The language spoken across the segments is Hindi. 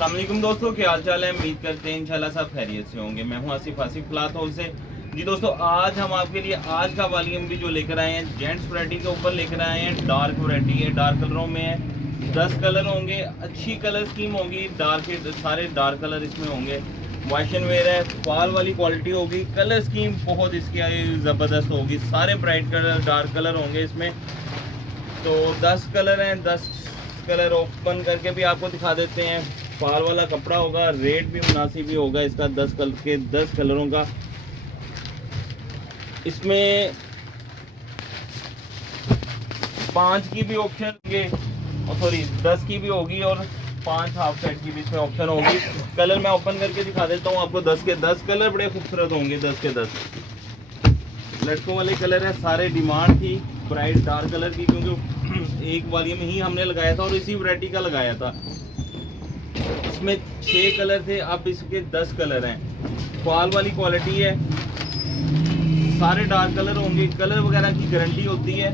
अस्सलाम वालेकुम दोस्तों, क्या हाल चाल है। उम्मीद करते हैं इंशाल्लाह सब खैरियत से होंगे। मैं हूं आसिफ क्लॉथ हाउस से। जी दोस्तों, आज हम आपके लिए आज का वॉल्यूम भी जो लेकर आए हैं जेंट्स वैरायटी के ऊपर लेकर आए हैं। डार्क वैरायटी है, डार्क कलरों में है। 10 कलर होंगे, अच्छी कलर स्कीम होगी। डार्क सारे डार्क कलर इसमें होंगे। वॉशन वेयर है, फॉल वाली क्वालिटी होगी। कलर स्कीम बहुत इसकी ज़बरदस्त होगी। सारे ब्राइट कलर डार्क कलर होंगे इसमें। तो 10 कलर हैं। 10 कलर ओपन करके भी आपको दिखा देते हैं। फॉल वाला कपड़ा होगा, रेट भी मुनासिब ही होगा इसका। 10 कलरों का इसमें 5 की भी ऑप्शन होंगे, और सॉरी 10 की भी होगी, और 5 हाफ सेट की भी इसमें ऑप्शन होगी। कलर मैं ओपन करके दिखा देता हूँ आपको। 10 के 10 कलर बड़े खूबसूरत होंगे। 10 के 10 लड़कों वाले कलर है। सारे डिमांड थी ब्राइट डार्क कलर की, क्योंकि एक वॉल्यूम ही हमने लगाया था और इसी वैरायटी का लगाया था। इसमें 6 कलर थे, अब इसके 10 कलर हैं। फॉल वाली क्वालिटी है, सारे डार्क कलर होंगे। कलर वगैरह की गारंटी होती है।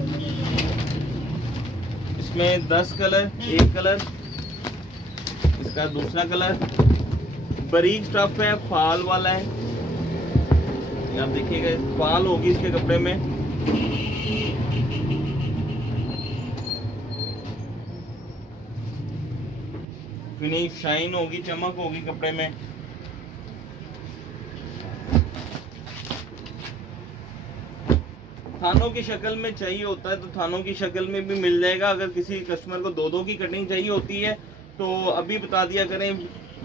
इसमें 10 कलर, एक कलर, इसका दूसरा कलर। बारीक स्टफ है, फॉल वाला है। आप देखिएगा फॉल होगी इसके कपड़े में। फिनिश शाइन होगी, चमक होगी कपड़े में। थानों की शक्ल में चाहिए होता है तो थानों की शक्ल में भी मिल जाएगा। अगर किसी कस्टमर को 2-2 की कटिंग चाहिए होती है तो अभी बता दिया करें,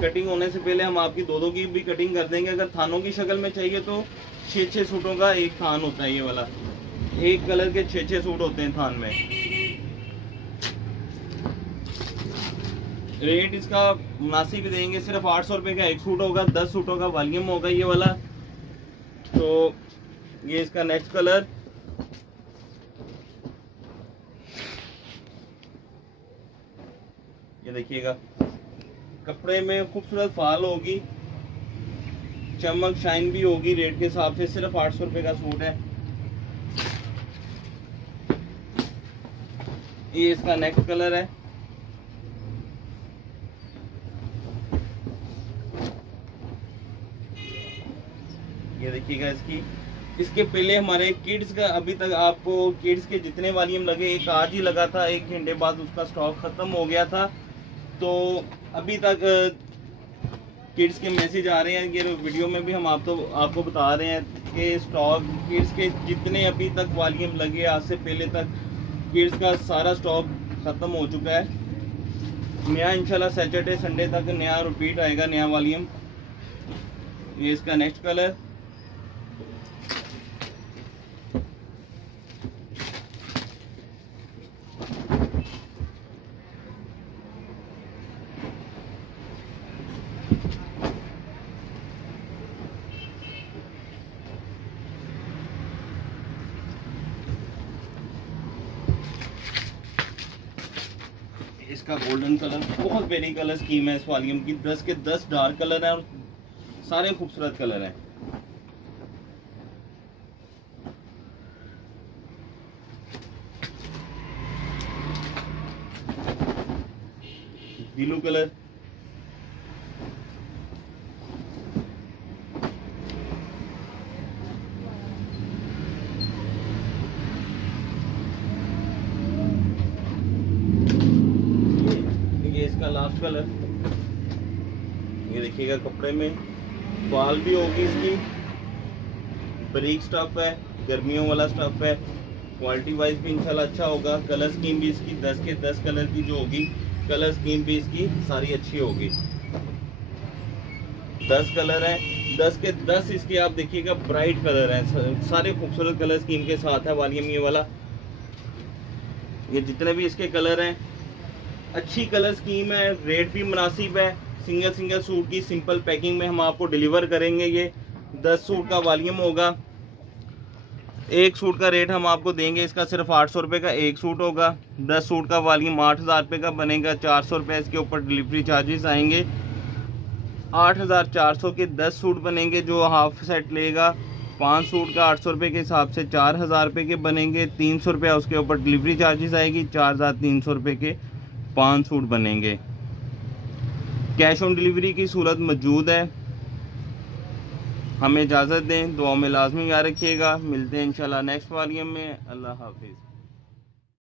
कटिंग होने से पहले हम आपकी 2-2 की भी कटिंग कर देंगे। अगर थानों की शक्ल में चाहिए तो 6-6 सूटों का एक थान होता है। ये वाला एक कलर के 6-6 सूट होते हैं थान में। रेट इसका मुनासिब देंगे, सिर्फ 800 रुपये का एक सूट होगा। 10 सूटों का वॉल्यूम होगा ये वाला। तो ये इसका नेक्स्ट कलर, ये देखिएगा कपड़े में खूबसूरत फॉल होगी, चमक शाइन भी होगी। रेट के हिसाब से सिर्फ 800 रुपये का सूट है। ये इसका नेक्स्ट कलर है। ये देखिएगा इसके पहले हमारे किड्स का, अभी तक आपको किड्स के जितने वॉल्यूम लगे, एक आज ही लगा था, 1 घंटे बाद उसका स्टॉक खत्म हो गया था। तो अभी तक किड्स के मैसेज आ रहे हैं। ये वीडियो में भी हम आपको बता रहे हैं कि स्टॉक किड्स के जितने अभी तक वॉल्यूम लगे आज से पहले तक, किड्स का सारा स्टॉक ख़त्म हो चुका है। नया इंशाल्लाह सैटरडे संडे तक नया रिपीट आएगा, नया वॉल्यूम। ये इसका नेक्स्ट कलर, इसका गोल्डन कलर। बहुत प्यारी कलर स्कीम है इस वॉल्यूम की। 10 के 10 डार्क कलर हैं और सारे खूबसूरत कलर हैं। ब्लू कलर, इसका लास्ट कलर। ये देखिएगा कपड़े में फॉल भी होगी इसकी। बारीक स्टफ है, गर्मियों वाला स्टफ है। क्वालिटी वाइज भी इंशाल्लाह अच्छा होगा। कलर स्कीम भी इसकी 10 के 10 कलर की जो होगी, कलर स्कीम भी इसकी सारी अच्छी होगी। 10 कलर है, 10 के 10 इसके आप देखिएगा ब्राइट कलर हैं। सारे खूबसूरत कलर स्कीम के साथ है वॉल्यूम ये वाला। ये जितने भी इसके कलर हैं, अच्छी कलर स्कीम है। रेट भी मुनासिब है। सिंगल सूट की सिंपल पैकिंग में हम आपको डिलीवर करेंगे। ये 10 सूट का वॉल्यूम होगा। एक सूट का रेट हम आपको देंगे इसका सिर्फ 800 रुपये का एक सूट होगा। 10 सूट का वॉल्यूम 8000 रुपये का बनेगा। 400 रुपये इसके ऊपर डिलीवरी चार्जेस आएंगे। 8400 के 10 सूट बनेंगे। जो हाफ सेट लेगा 5 सूट का 800 रुपये के हिसाब से 4000 रुपये के बनेंगे। 300 रुपये उसके ऊपर डिलीवरी चार्जेस आएगी। 4300 रुपये के 5 सूट बनेंगे। कैश ऑन डिलीवरी की सूरत मौजूद है। हमें इजाज़त दें, दुआ में लाजमी याद रखिएगा। मिलते हैं इंशाल्लाह नेक्स्ट वॉल्यूम में। अल्लाह हाफिज़।